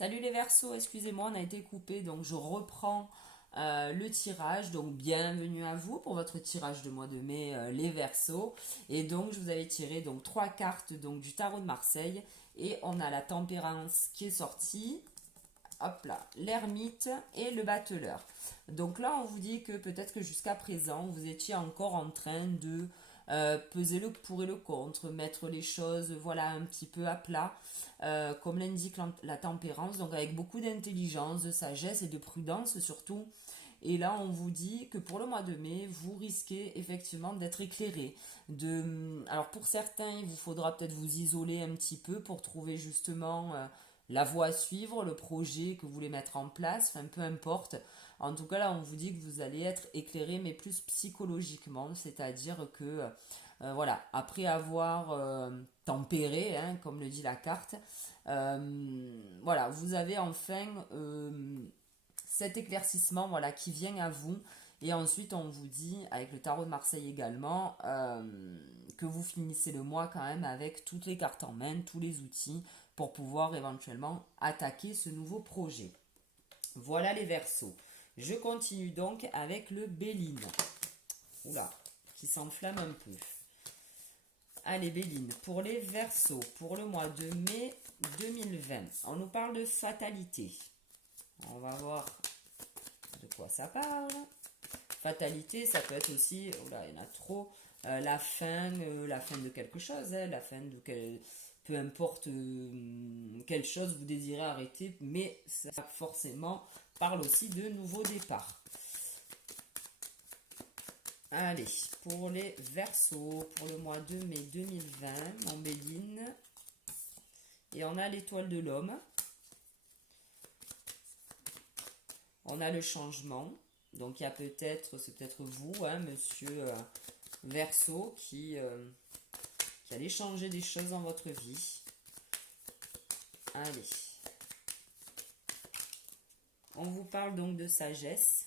Salut les Verseaux, excusez-moi, on a été coupé, donc je reprends le tirage. Donc bienvenue à vous pour votre tirage de mois de mai, les Verseaux. Et donc je vous avais tiré donc trois cartes donc du tarot de Marseille et on a la Tempérance qui est sortie. Hop là, l'ermite et le battleur. Donc là, on vous dit que peut-être que jusqu'à présent, vous étiez encore en train de peser le pour et le contre, mettre les choses voilà un petit peu à plat, comme l'indique la tempérance, donc avec beaucoup d'intelligence, de sagesse et de prudence surtout. Et là, on vous dit que pour le mois de mai, vous risquez effectivement d'être éclairé. Alors pour certains, il vous faudra peut-être vous isoler un petit peu pour trouver justement la voie à suivre, le projet que vous voulez mettre en place, enfin peu importe. En tout cas, là, on vous dit que vous allez être éclairé, mais plus psychologiquement, c'est-à-dire que, voilà, après avoir tempéré, hein, comme le dit la carte, voilà, vous avez enfin cet éclaircissement, voilà, qui vient à vous. Et ensuite, on vous dit, avec le tarot de Marseille également, que vous finissez le mois quand même avec toutes les cartes en main, tous les outils pour pouvoir éventuellement attaquer ce nouveau projet. Voilà les Verseaux. Je continue donc avec le Béline. Oula, qui s'enflamme un peu. Allez Béline, pour les Verseaux, pour le mois de mai 2020, on nous parle de fatalité. On va voir de quoi ça parle. Fatalité, ça peut être aussi, oula, il y en a trop, la fin de quelque chose, hein, la fin de peu importe quelle chose vous désirez arrêter, mais ça forcément parle aussi de nouveaux départs. Allez, pour les Verseaux, pour le mois de mai 2020, en Béline, et on a l'étoile de l'homme, on a le changement. Donc il y a peut-être, c'est peut-être vous, hein, monsieur Verseau, qui allez changer des choses dans votre vie. Allez. On vous parle donc de sagesse.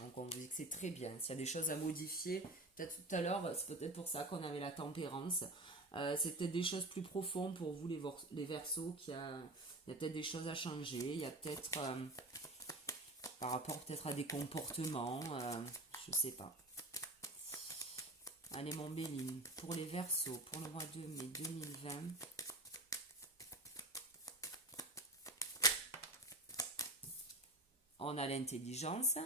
Donc on vous dit que c'est très bien. S'il y a des choses à modifier, peut-être tout à l'heure, c'est peut-être pour ça qu'on avait la tempérance. C'est peut-être des choses plus profondes pour vous, les Verseaux, il y a peut-être des choses à changer. Il y a peut-être par rapport peut-être à des comportements, je sais pas. Allez mon Béline, pour les Verseaux, pour le mois de mai 2020. On a l'intelligence,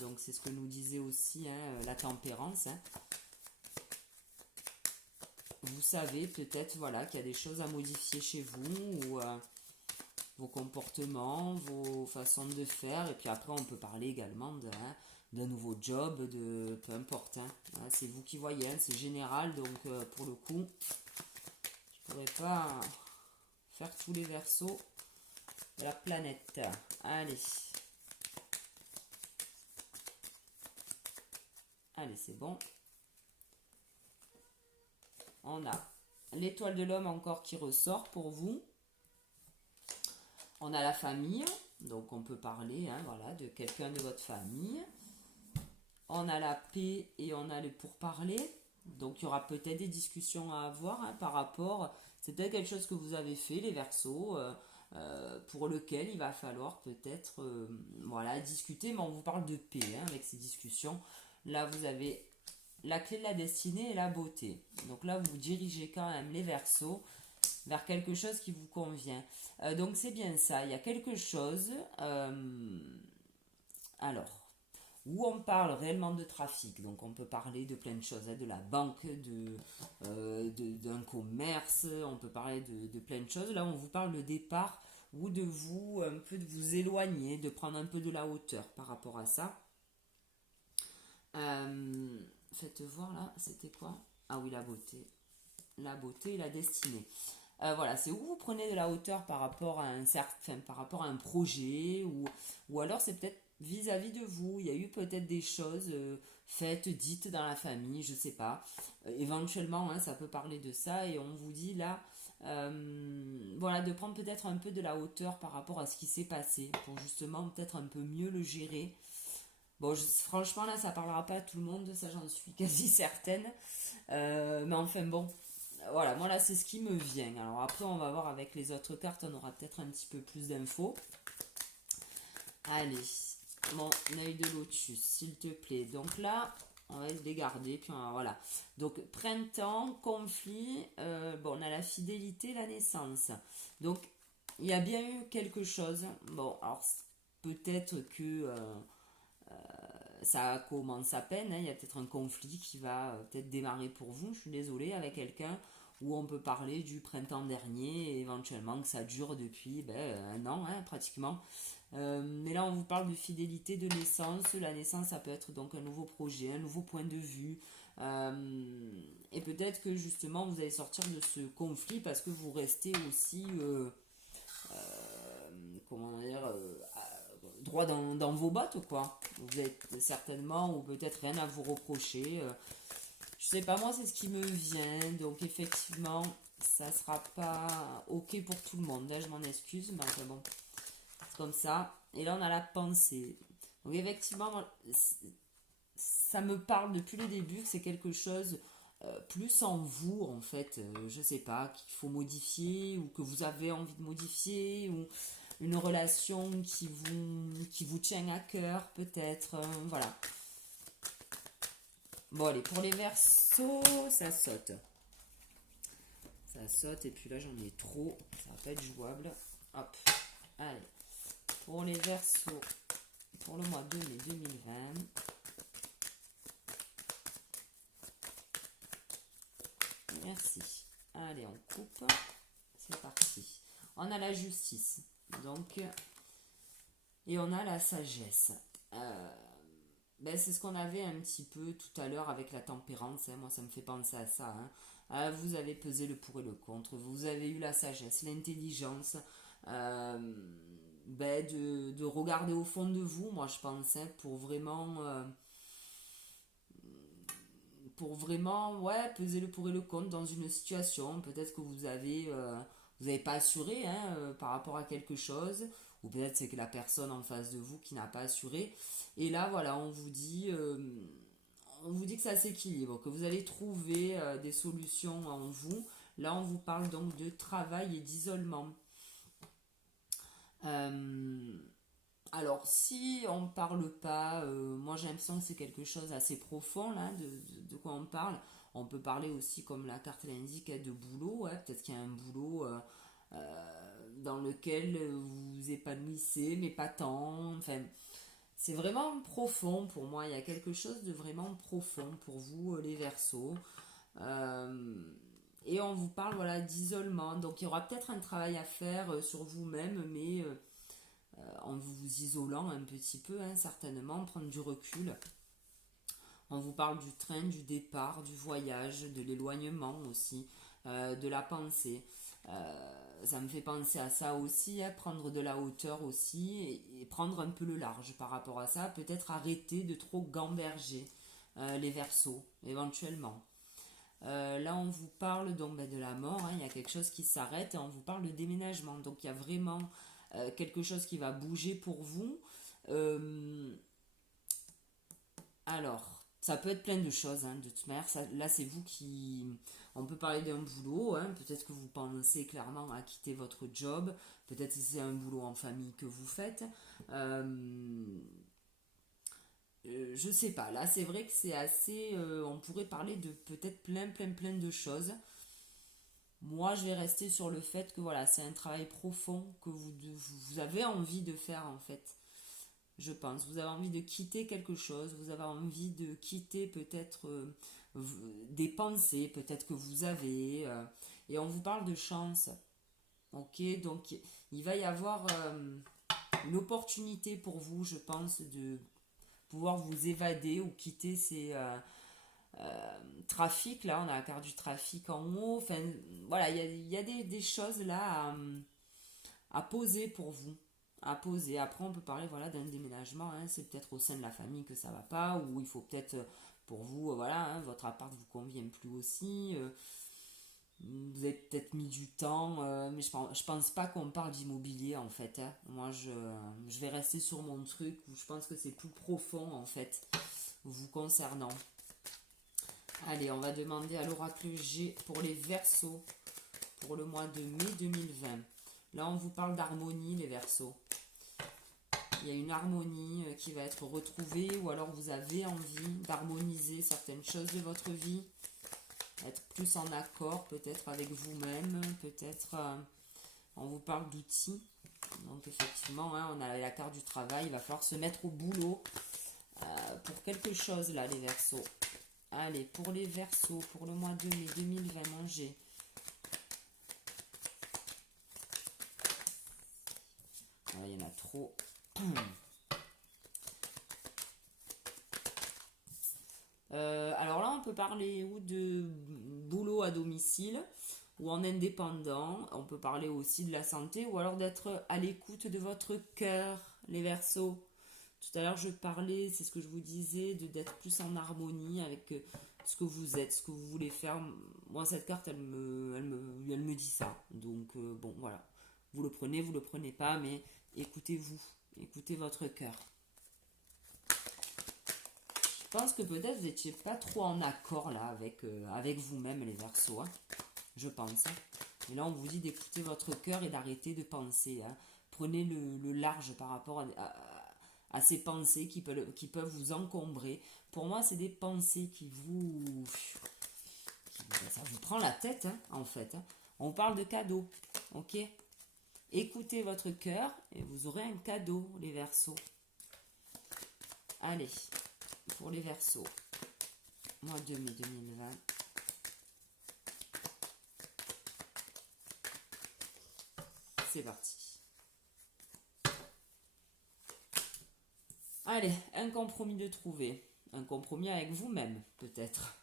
donc c'est ce que nous disait aussi hein, la tempérance. Hein. Vous savez peut-être voilà, qu'il y a des choses à modifier chez vous, ou vos comportements, vos façons de faire, et puis après on peut parler également d'un nouveau job, de peu importe. Hein. Voilà, c'est vous qui voyez, hein, c'est général, donc pour le coup, je pourrais pas faire tous les Verseaux de la planète. Allez. Allez, c'est bon. On a l'étoile de l'homme encore qui ressort pour vous. On a la famille, donc on peut parler hein, voilà, de quelqu'un de votre famille. On a la paix et on a le pourparler. Donc il y aura peut-être des discussions à avoir hein, par rapport. C'est peut-être quelque chose que vous avez fait, les Verseaux, pour lequel il va falloir peut-être voilà, discuter. Mais on vous parle de paix hein, avec ces discussions. Là, vous avez la clé de la destinée et la beauté. Donc là, vous dirigez quand même les Verseaux vers quelque chose qui vous convient. Donc c'est bien ça. Il y a quelque chose. Alors, où on parle réellement de trafic. Donc on peut parler de plein de choses, hein, de la banque, d'un commerce, on peut parler de plein de choses. Là on vous parle de départ ou de vous, un peu de vous éloigner, de prendre un peu de la hauteur par rapport à ça. Faites voir là, c'était quoi? Ah oui, la beauté. La beauté et la destinée. Voilà, c'est où vous prenez de la hauteur par rapport à par rapport à un projet ou alors c'est peut-être vis-à-vis de vous. Il y a eu peut-être des choses faites, dites dans la famille, je sais pas. Éventuellement, hein, ça peut parler de ça et on vous dit là, voilà, de prendre peut-être un peu de la hauteur par rapport à ce qui s'est passé pour justement peut-être un peu mieux le gérer. Bon, franchement, là, ça parlera pas à tout le monde, ça j'en suis quasi certaine. Mais enfin, bon, Voilà, moi là c'est ce qui me vient. Alors après on va voir avec les autres cartes, on aura peut-être un petit peu plus d'infos. Allez, mon œil de lotus, s'il te plaît. Donc là, on va les garder. Puis voilà. Donc printemps, conflit. Bon, on a la fidélité, la naissance. Donc il y a bien eu quelque chose. Bon, alors peut-être que ça commence à peine. Hein. Il y a peut-être un conflit qui va peut-être démarrer pour vous. Je suis désolée, avec quelqu'un où on peut parler du printemps dernier et éventuellement que ça dure depuis un an, hein, pratiquement. Mais là, on vous parle de fidélité, de naissance. La naissance, ça peut être donc un nouveau projet, un nouveau point de vue. Et peut-être que justement, vous allez sortir de ce conflit parce que vous restez aussi, comment dire, droit dans vos bottes, quoi. Vous êtes certainement, ou peut-être rien à vous reprocher. Je sais pas, moi, c'est ce qui me vient. Donc, effectivement, ça sera pas ok pour tout le monde. Là, je m'en excuse, mais enfin bon, comme ça. Et là, on a la pensée. Donc, effectivement, ça me parle depuis le début que c'est quelque chose plus en vous, en fait. Je sais pas, qu'il faut modifier ou que vous avez envie de modifier ou une relation qui vous tient à cœur, peut-être. Voilà. Bon, allez, pour les versos, ça saute. Ça saute, et puis là, j'en ai trop. Ça va pas être jouable. Hop. Allez. Pour les versos, pour le mois de mai 2020. Merci. Allez, on coupe. C'est parti. On a la justice. Donc, et on a la sagesse. C'est ce qu'on avait un petit peu tout à l'heure avec la tempérance. Hein. Moi, ça me fait penser à ça. Hein. Vous avez pesé le pour et le contre. Vous avez eu la sagesse, l'intelligence. De regarder au fond de vous, moi je pense, hein, pour vraiment ouais, peser le pour et le contre dans une situation. Peut-être que vous avez pas assuré, hein, par rapport à quelque chose, ou peut-être c'est que la personne en face de vous qui n'a pas assuré. Et là, voilà, on vous dit que ça s'équilibre, que vous allez trouver des solutions en vous. Là, on vous parle donc de travail et d'isolement. Euh, alors, si on ne parle pas, moi j'ai l'impression que c'est quelque chose assez profond là, de quoi on parle. On peut parler aussi, comme la carte l'indique, de boulot. Ouais, peut-être qu'il y a un boulot dans lequel vous vous épanouissez, mais pas tant. Enfin, c'est vraiment profond pour moi. Il y a quelque chose de vraiment profond pour vous, les Verseaux. Euh, et on vous parle voilà, d'isolement. Donc, il y aura peut-être un travail à faire sur vous-même, mais en vous isolant un petit peu, hein, certainement, prendre du recul. On vous parle du train, du départ, du voyage, de l'éloignement aussi, de la pensée. Ça me fait penser à ça aussi, hein, prendre de la hauteur aussi et prendre un peu le large par rapport à ça. Peut-être arrêter de trop gamberger les versos, éventuellement. Là, on vous parle donc de la mort, hein, il y a quelque chose qui s'arrête et on vous parle de déménagement. Donc, il y a vraiment quelque chose qui va bouger pour vous. Euh, alors, ça peut être plein de choses, hein, de toute manière. Là, c'est vous qui... On peut parler d'un boulot, hein, peut-être que vous pensez clairement à quitter votre job, peut-être que c'est un boulot en famille que vous faites. Euh, je sais pas, là c'est vrai que c'est assez... on pourrait parler de peut-être plein de choses. Moi, je vais rester sur le fait que voilà, c'est un travail profond que vous avez envie de faire en fait. Je pense. Vous avez envie de quitter quelque chose, vous avez envie de quitter peut-être des pensées, peut-être que vous avez. Et on vous parle de chance. Ok, donc il va y avoir une opportunité pour vous, je pense, de pouvoir vous évader ou quitter ces trafics. Là, on a la carte du trafic en haut. Enfin, voilà, il y a des choses là à poser pour vous. À poser. Après, on peut parler voilà, d'un déménagement. Hein. C'est peut-être au sein de la famille que ça va pas, ou il faut peut-être, pour vous, voilà, hein, votre appart vous convient plus aussi. Vous avez peut-être mis du temps, mais je pense pas qu'on parle d'immobilier en fait. Hein. Moi, je vais rester sur mon truc où je pense que c'est plus profond en fait, vous concernant. Allez, on va demander à l'oracle G pour les Verseaux pour le mois de mai 2020. Là, on vous parle d'harmonie, les Verseaux. Il y a une harmonie qui va être retrouvée, ou alors vous avez envie d'harmoniser certaines choses de votre vie, être plus en accord peut-être avec vous-même, peut-être on vous parle d'outils. Donc effectivement, hein, on a la carte du travail, il va falloir se mettre au boulot pour quelque chose là, les Verseaux. Allez, pour les Verseaux, pour le mois de mai 2020, manger. Il y en a trop. Alors là, on peut parler ou de boulot à domicile ou en indépendant. On peut parler aussi de la santé ou alors d'être à l'écoute de votre cœur, les Verseaux. Tout à l'heure, je parlais, c'est ce que je vous disais, d'être plus en harmonie avec ce que vous êtes, ce que vous voulez faire. Moi, cette carte, elle me dit ça. Donc, bon, voilà. Vous le prenez pas, mais écoutez-vous. Écoutez votre cœur. Je pense que peut-être vous n'étiez pas trop en accord là avec vous-même, les Verseaux. Hein. Je pense. Hein. Et là, on vous dit d'écouter votre cœur et d'arrêter de penser. Hein. Prenez le large par rapport à ces pensées qui peuvent vous encombrer. Pour moi, c'est des pensées ça vous prend la tête, hein, en fait. Hein. On parle de cadeaux, ok? Écoutez votre cœur et vous aurez un cadeau, les Verseaux. Allez, pour les Verseaux, mois de mai 2020. C'est parti. Allez, un compromis de trouver. Un compromis avec vous-même, peut-être.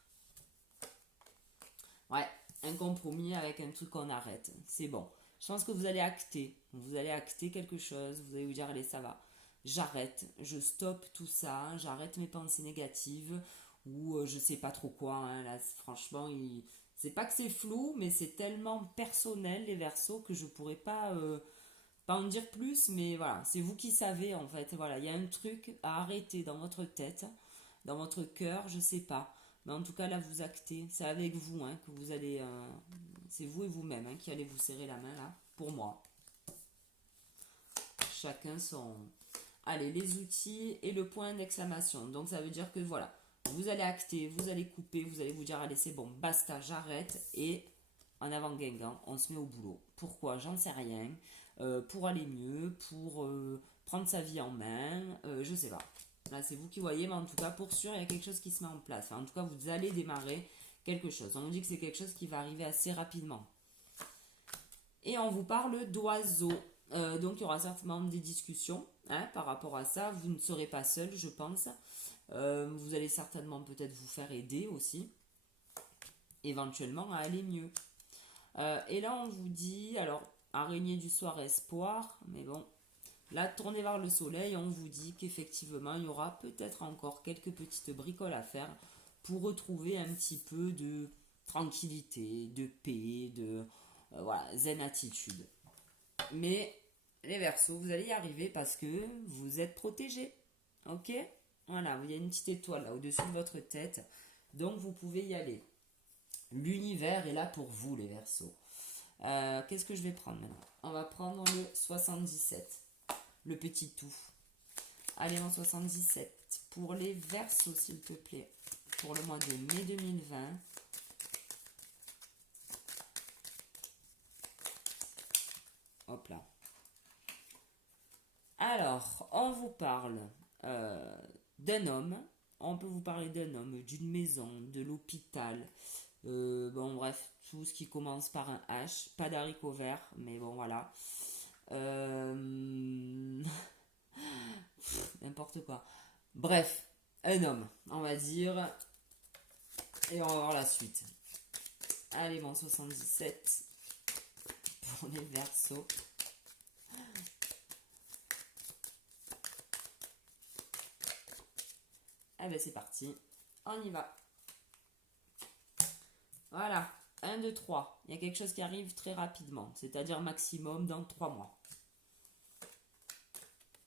Ouais, un compromis avec un truc qu'on arrête. C'est bon. Je pense que vous allez acter. Vous allez acter quelque chose. Vous allez vous dire, allez, ça va. J'arrête. Je stoppe tout ça. J'arrête mes pensées négatives. Ou je sais pas trop quoi. Hein. Là, franchement, c'est pas que c'est flou, mais c'est tellement personnel, les Verseaux, que je pourrais pas en dire plus. Mais voilà, c'est vous qui savez, en fait. Voilà, il y a un truc à arrêter dans votre tête, dans votre cœur, je sais pas. Mais en tout cas, là, vous actez. C'est avec vous hein, que vous allez. C'est vous et vous-même hein, qui allez vous serrer la main, là, pour moi. Chacun son. Allez, les outils et le point d'exclamation. Donc, ça veut dire que voilà, vous allez acter, vous allez couper, vous allez vous dire, allez, c'est bon, basta, j'arrête. Et en avant Guingamp, on se met au boulot. Pourquoi? J'en sais rien. Pour aller mieux, pour prendre sa vie en main, je sais pas. Là, c'est vous qui voyez, mais en tout cas, pour sûr, il y a quelque chose qui se met en place. Enfin, en tout cas, vous allez démarrer quelque chose. On nous dit que c'est quelque chose qui va arriver assez rapidement. Et on vous parle d'oiseaux. Donc, il y aura certainement des discussions hein, par rapport à ça. Vous ne serez pas seul, je pense. Vous allez certainement peut-être vous faire aider aussi, éventuellement, à aller mieux. Et là, on vous dit, alors, araignée du soir, espoir, mais bon, là, tournez vers le soleil, on vous dit qu'effectivement, il y aura peut-être encore quelques petites bricoles à faire pour retrouver un petit peu de tranquillité, de paix, de voilà, zen attitude. Mais les Verseaux, vous allez y arriver parce que vous êtes protégés. Ok? Voilà, il y a une petite étoile là au-dessus de votre tête. Donc vous pouvez y aller. L'univers est là pour vous, les Verseaux. Qu'est-ce que je vais prendre maintenant? On va prendre le 77. Le petit tout. Allez, en 77. Pour les Verseaux, s'il te plaît. Pour le mois de mai 2020. Hop là. Alors, on vous parle d'un homme. On peut vous parler d'un homme, d'une maison, de l'hôpital. Bon, bref, tout ce qui commence par un H. Pas d'haricots verts, mais bon, voilà. N'importe quoi. Bref, un homme, on va dire. Et on va voir la suite. Allez, bon, 77 pour les Verseaux. Ah ben c'est parti, on y va. Voilà, 1, 2, 3. Il y a quelque chose qui arrive très rapidement, c'est-à-dire maximum dans 3 mois.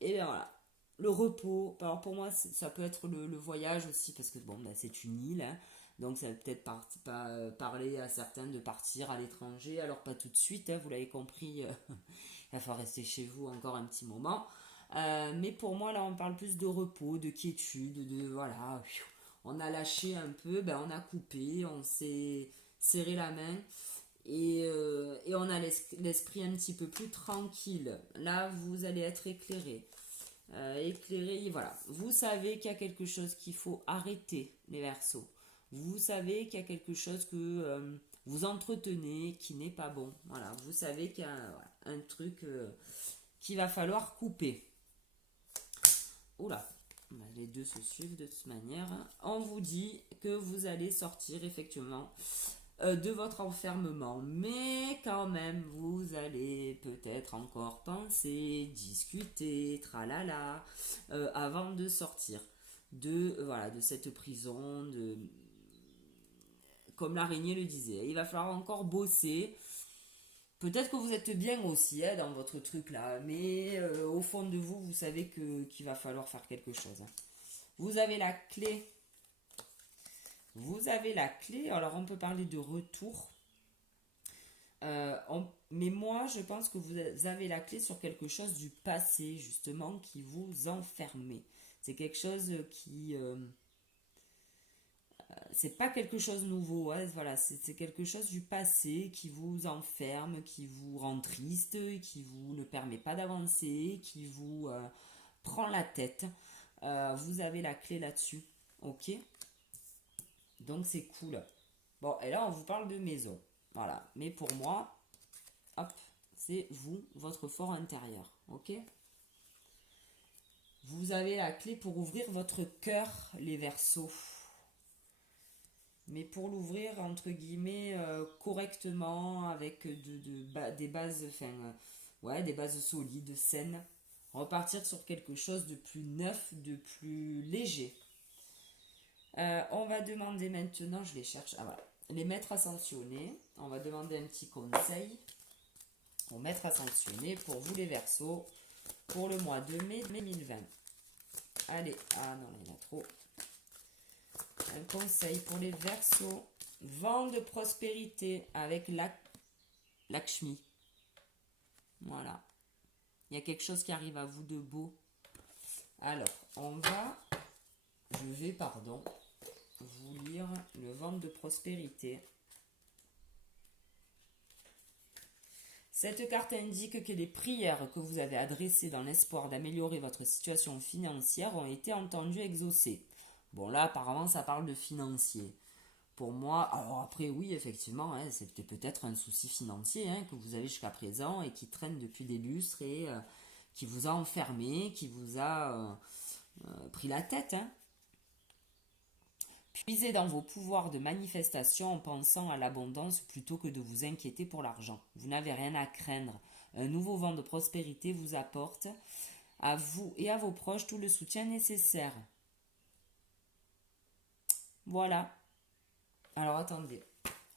Et bien voilà, le repos. Alors pour moi, ça peut être le voyage aussi, parce que bon, ben, c'est une île. Hein. Donc ça va peut-être parler à certains de partir à l'étranger. Alors pas tout de suite, hein, vous l'avez compris, il va falloir rester chez vous encore un petit moment. Mais pour moi, là, on parle plus de repos, de quiétude, de voilà, on a lâché un peu, ben, on a coupé, on s'est serré la main et on a l'esprit un petit peu plus tranquille. Là, vous allez être éclairé. Éclairé, voilà. Vous savez qu'il y a quelque chose qu'il faut arrêter, les Verseaux. Vous savez qu'il y a quelque chose que vous entretenez qui n'est pas bon. Voilà, vous savez qu'il y a voilà, un truc qu'il va falloir couper. Oula, les deux se suivent de toute manière. On vous dit que vous allez sortir effectivement de votre enfermement, mais quand même vous allez peut-être encore penser, discuter, tralala, avant de sortir de voilà de cette prison, de comme l'araignée le disait. Il va falloir encore bosser. Peut-être que vous êtes bien aussi dans votre truc là, mais au fond de vous, vous savez qu'il va falloir faire quelque chose. Vous avez la clé. Vous avez la clé. Alors on peut parler de retour. Mais moi, je pense que vous avez la clé sur quelque chose du passé, justement, qui vous enfermait. C'est quelque chose qui... c'est pas quelque chose de nouveau, hein, voilà, c'est quelque chose du passé qui vous enferme, qui vous rend triste, qui vous ne permet pas d'avancer, qui vous prend la tête. Vous avez la clé là-dessus, ok? Donc c'est cool. Bon, et là on vous parle de maison, voilà. Mais pour moi, hop, c'est vous, votre fort intérieur, ok? Vous avez la clé pour ouvrir votre cœur, les Verseaux. Mais pour l'ouvrir entre guillemets correctement avec des bases ouais, des bases solides, saines, repartir sur quelque chose de plus neuf, de plus léger. On va demander maintenant, je les cherche, ah voilà, les maîtres ascensionnés, on va demander un petit conseil aux maîtres ascensionnés pour vous les Verseaux pour le mois de mai 2020. Allez, ah non, il y en a trop. Un conseil pour les Verseaux. Vent de prospérité avec Lakshmi. Voilà. Il y a quelque chose qui arrive à vous de beau. Alors, je vais, vous lire le vent de prospérité. Cette carte indique que les prières que vous avez adressées dans l'espoir d'améliorer votre situation financière ont été entendues et exaucées. Bon, là, apparemment, ça parle de financier. Pour moi, alors après, oui, effectivement, hein, c'était peut-être un souci financier hein, que vous avez jusqu'à présent et qui traîne depuis des lustres et qui vous a enfermé, qui vous a pris la tête. Hein. Puisez dans vos pouvoirs de manifestation en pensant à l'abondance plutôt que de vous inquiéter pour l'argent. Vous n'avez rien à craindre. Un nouveau vent de prospérité vous apporte à vous et à vos proches tout le soutien nécessaire. Voilà. Alors attendez,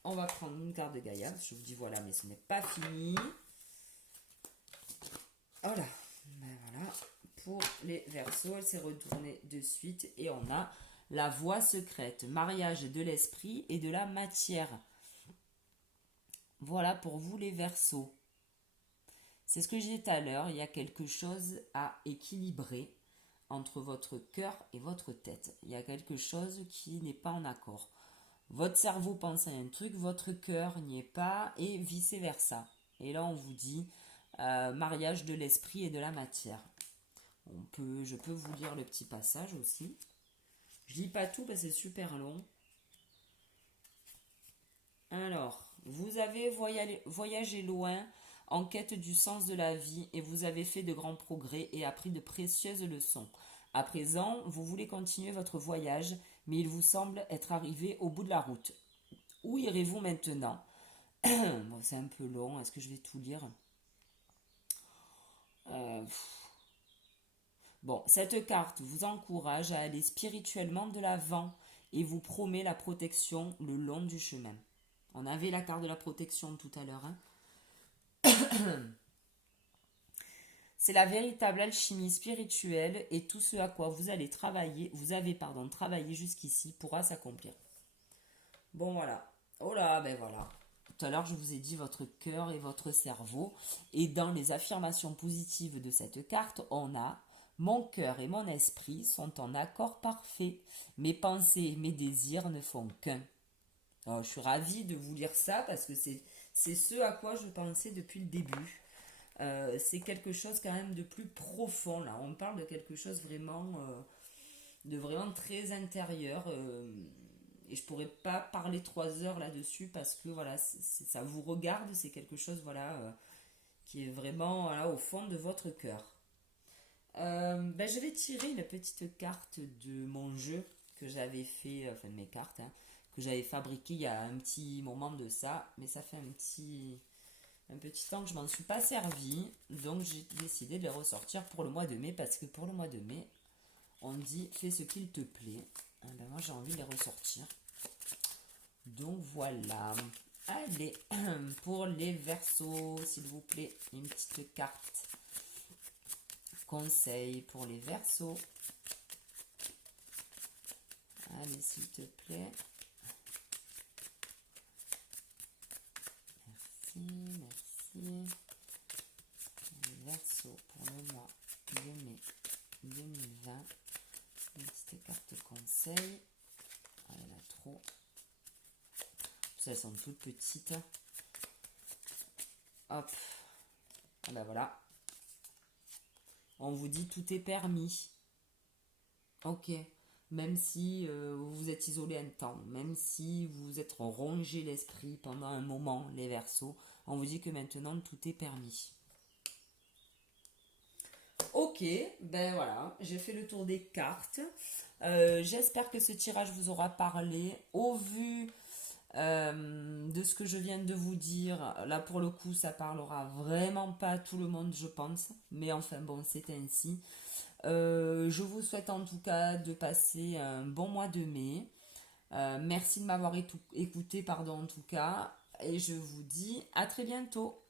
on va prendre une carte de Gaïa. Je vous dis voilà, mais ce n'est pas fini. Voilà. Ben voilà. Pour les Verseaux, elle s'est retournée de suite et on a la voie secrète, mariage de l'esprit et de la matière. Voilà pour vous les Verseaux. C'est ce que j'ai dit tout à l'heure, il y a quelque chose à équilibrer entre votre cœur et votre tête. Il y a quelque chose qui n'est pas en accord. Votre cerveau pense à un truc, votre cœur n'y est pas et vice-versa. Et là, on vous dit mariage de l'esprit et de la matière. Je peux vous lire le petit passage aussi. Je lis pas tout parce que c'est super long. Alors, vous avez voyagé loin en quête du sens de la vie et vous avez fait de grands progrès et appris de précieuses leçons. À présent, vous voulez continuer votre voyage, mais il vous semble être arrivé au bout de la route. Où irez-vous maintenant? Bon, c'est un peu long, est-ce que je vais tout lire? Bon, cette carte vous encourage à aller spirituellement de l'avant et vous promet la protection le long du chemin. On avait la carte de la protection tout à l'heure. Hein. C'est la véritable alchimie spirituelle et tout ce à quoi vous avez travaillé jusqu'ici pourra s'accomplir. Bon, voilà. Oh là, ben voilà. Tout à l'heure, je vous ai dit votre cœur et votre cerveau. Et dans les affirmations positives de cette carte, on a mon cœur et mon esprit sont en accord parfait. Mes pensées et mes désirs ne font qu'un. Alors, je suis ravie de vous lire ça parce que c'est ce à quoi je pensais depuis le début. C'est quelque chose quand même de plus profond là. On parle de quelque chose de vraiment très intérieur. Et je pourrais pas parler 3 heures là-dessus parce que voilà, ça vous regarde, c'est quelque chose voilà qui est vraiment voilà, au fond de votre cœur. Ben, je vais tirer une petite carte de mon jeu que j'avais fait, enfin de mes cartes, hein, que j'avais fabriqué il y a un petit moment de ça, mais ça fait un petit temps que je m'en suis pas servi, donc j'ai décidé de les ressortir pour le mois de mai parce que pour le mois de mai, on dit fais ce qu'il te plaît. Eh ben moi j'ai envie de les ressortir. Donc voilà. Allez, pour les versos, s'il vous plaît, une petite carte conseil pour les versos. Allez, s'il te plaît. Merci, merci. Les versos pour le mois de mai 2020. Une petite carte conseil. Ah, il y en a trop. Elles sont toutes petites. Hop. Ah ben voilà. On vous dit tout est permis. Ok. Même si vous êtes isolé un temps, même si vous êtes rongé l'esprit pendant un moment, les versos, on vous dit que maintenant tout est permis. Ok, ben voilà, j'ai fait le tour des cartes. J'espère que ce tirage vous aura parlé. Au vu de ce que je viens de vous dire, là pour le coup, ça parlera vraiment pas à tout le monde, je pense. Mais enfin bon, c'est ainsi. Je vous souhaite en tout cas de passer un bon mois de mai. Merci de m'avoir écouté, pardon, en tout cas. Et je vous dis à très bientôt.